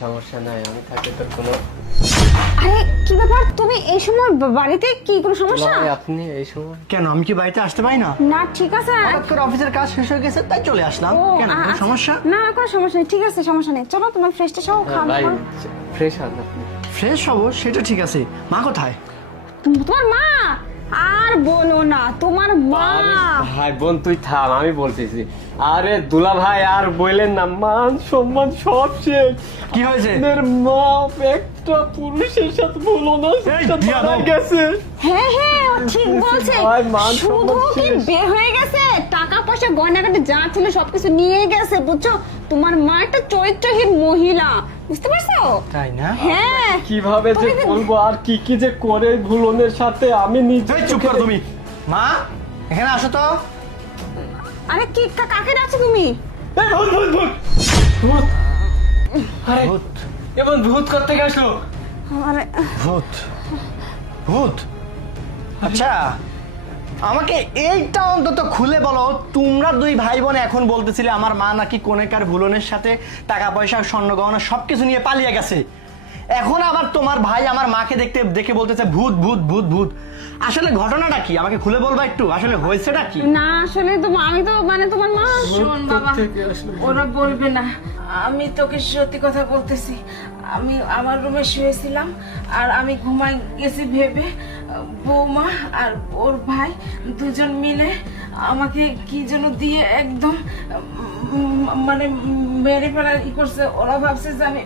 সমস্যা নাই, আমি থাকলে তোর কোনো। আরে কি ব্যাপার, তুমি এই সময় বাড়িতে? কি কোনো সমস্যা? ভাই আপনি এই সময় কেন, আমি কি বাড়িতে আসতে পারি না? না ঠিক আছে। হঠাৎ করে অফিসের কাজ শেষ হয়ে গেছে তাই চলে আসলাম। কেন, কোনো আচ্ছা। সমস্যা? না কোনো সমস্যা নেই, ঠিক আছে সমস্যা নেই। চলো তোমার ফ্রেশটা সহ খাওয়া ভাই দাওয়া। ফ্রেশ হন আপনি। ফ্রেশ হবো সেটা ঠিক আছে, মা কোথায়? তোমার মা? আর বলো না, তোমার মা। আরে ভাই বোন তুই থাম, আমি বলতেছি। আরে দুলা ভাই আর বললেন না, মান সম্মান সব শেষ। কি হয়েছে? আপনার মা একটা পুরুষের সাথে বলো না, এই, সেটা বিয়া মারা দাও। গেছে। হ্যাঁ হ্যাঁ ও ঠিক বলছে। ভাই, মান শুধু সম্মান কি শেষ। বের হয়ে গেছে, টাকা পয়সা গয়নাগাটি যা ছিল সবকিছু নিয়ে গেছে, বুঝছো? তোমার মা একটা চরিত্রহীন মহিলা, বুঝতে পারছো? তাই না? হ্যাঁ। কিভাবে যে তুমি- বলবো আর কি কি যে করে ভুলনের সাথে আমি নিজে। এই, চুপ করো তুমি। মা এখানে আসো তো। আরে কি কাকে ডাকছো তুমি? এই ভূত ভূত ভূত ভূত। আরে ভূত এমন ভূত করতে গেছো? আরে ভূত ভূত, আচ্ছা আমাকে এইটা অন্তত খুলে বলো, তোমরা দুই ভাই বোন এখন বলতেছিলে আমার মা নাকি কোনেকার ভুলনের সাথে টাকা পয়সা স্বর্ণ গহনা সবকিছু নিয়ে পালিয়ে গেছে। এখন আবার তোমার ভাই আমার মাকে দেখে বলতেছে ভূত ভূত ভূত ভূত। আসলে ঘটনাটা কি আমাকে খুলে বলবা একটু, আসলে হয়েছেটা কি? না আসলে তো আমি তো মানে তোমার মা। শোন বাবা, ওরা বলবে না, আমি তোকে সত্যি কথা বলতেছি। আমি আমার রুমে শুয়েছিলাম আর আমি ঘুমাই গেছি ভেবে বৌমা আর ওর ভাই দুজন মিলে আমাকে কি যেন দিয়ে একদম মানে মেরে ফেলার ই করছে। ওরা ভাবছে যে আমি